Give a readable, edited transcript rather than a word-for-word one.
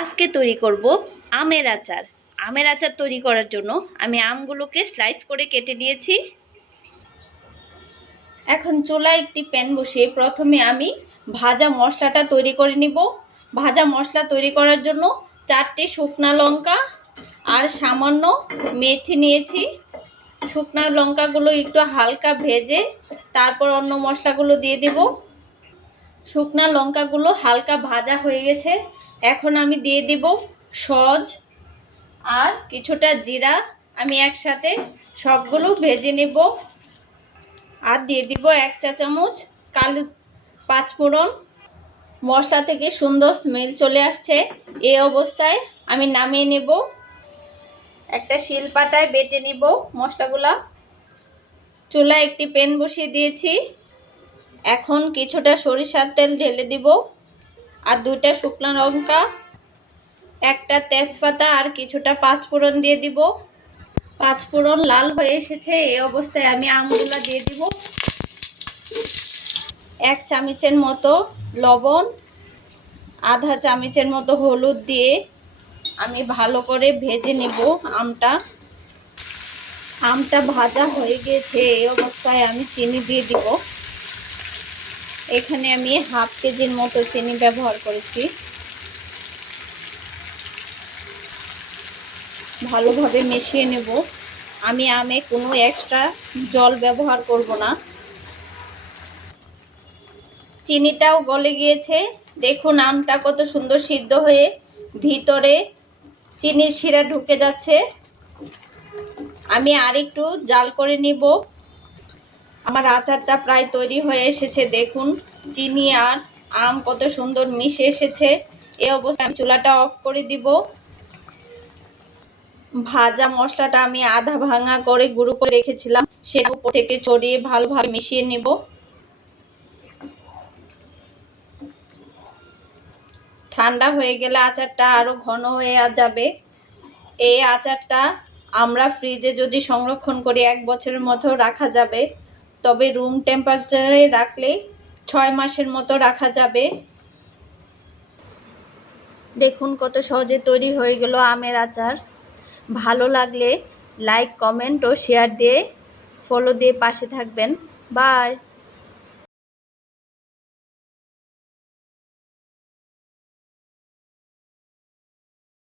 আজকে তৈরি করব আমের আচার। আমের আচার তৈরি করার জন্য আমি আমগুলোকে স্লাইস করে কেটে নিয়েছি। এখন চুলায় একটি প্যান বসিয়ে প্রথমে আমি ভাজা মশলাটা তৈরি করে নিব। ভাজা মশলা তৈরি করার জন্য 4টি শুকনা লঙ্কা আর সামান্য মেথি নিয়েছি। শুকনা লঙ্কাগুলো একটু হালকা ভেজে তারপর অন্য মশলাগুলো দিয়ে দেব। শুকনা লঙ্কাগুলো হালকা ভাজা হয়ে গেছে। এখন আমি দিয়ে দেব সজ আর কিছুটা জিরা। আমি একসাথে সবগুলো ভেজে নেব। আর দিয়ে দিব 1 চা চামচ কালো পাঁচফোড়ন। মশলা থেকে সুন্দর স্মেল চলে আসছে। এই অবস্থায় আমি নামিয়ে নেব। একটা শিলপাটায় বেটে নিব মশলাগুলা। চুলায় একটি প্যান বসিয়ে দিয়েছি। এখন কিছুটা সরিষার তেল ঢেলে দিব আর 2টা শুকনো লঙ্কা, একটা তেজপাতা আর কিছুটা পাঁচফোড়ন দিয়ে দিব। পাঁচফোড়ন লাল হয়ে এসেছে। এই অবস্থায় আমি আমগুলা দিয়ে দিব। 1 চামচের মতো লবণ, আধা চামচের মতো হলুদ দিয়ে আমি ভালো করে ভেজে নেব আমটা। আমটা ভাজা হয়ে গেছে। এই অবস্থায় আমি চিনি দিয়ে দিব। এখানে আমি হাফ কেজির মতো চিনি ব্যবহার করেছি। ভালোভাবে মিশিয়ে নেব। আমি আমে কোনো এক্সট্রা জল ব্যবহার করব না। চিনিটাও গলে গিয়েছে। দেখুন আমটা কত সুন্দর সিদ্ধ হয়ে ভিতরে চিনির শিরা ঢুকে যাচ্ছে। আমি আরেকটু জাল করে নিব। আমার আচারটা প্রায় তৈরি হয়ে এসেছে। দেখুন চিনি আর আম কত সুন্দর মিশে এসেছে। এই অবস্থায় আমি চুলাটা অফ করে দিব। ভাজা মশলাটা আমি আধা ভাঙা করে গুঁড়ো করে রেখেছিলাম, সেটা উপর থেকে ছড়িয়ে ভালোভাবে মিশিয়ে নেব। ঠান্ডা হয়ে গেলে আচারটা আরও ঘন হয়ে যাবে। এই আচারটা আমরা ফ্রিজে যদি সংরক্ষণ করি 1 বছরের মতো রাখা যাবে। তবে রুম টেম্পারেচারে রাখলে 6 মাসের মতো রাখা যাবে। দেখুন কত সহজে তৈরি হয়ে গেল আমের আচার। ভালো লাগলে লাইক, কমেন্ট ও শেয়ার দিয়ে ফলো দিয়ে পাশে থাকবেন। বাই।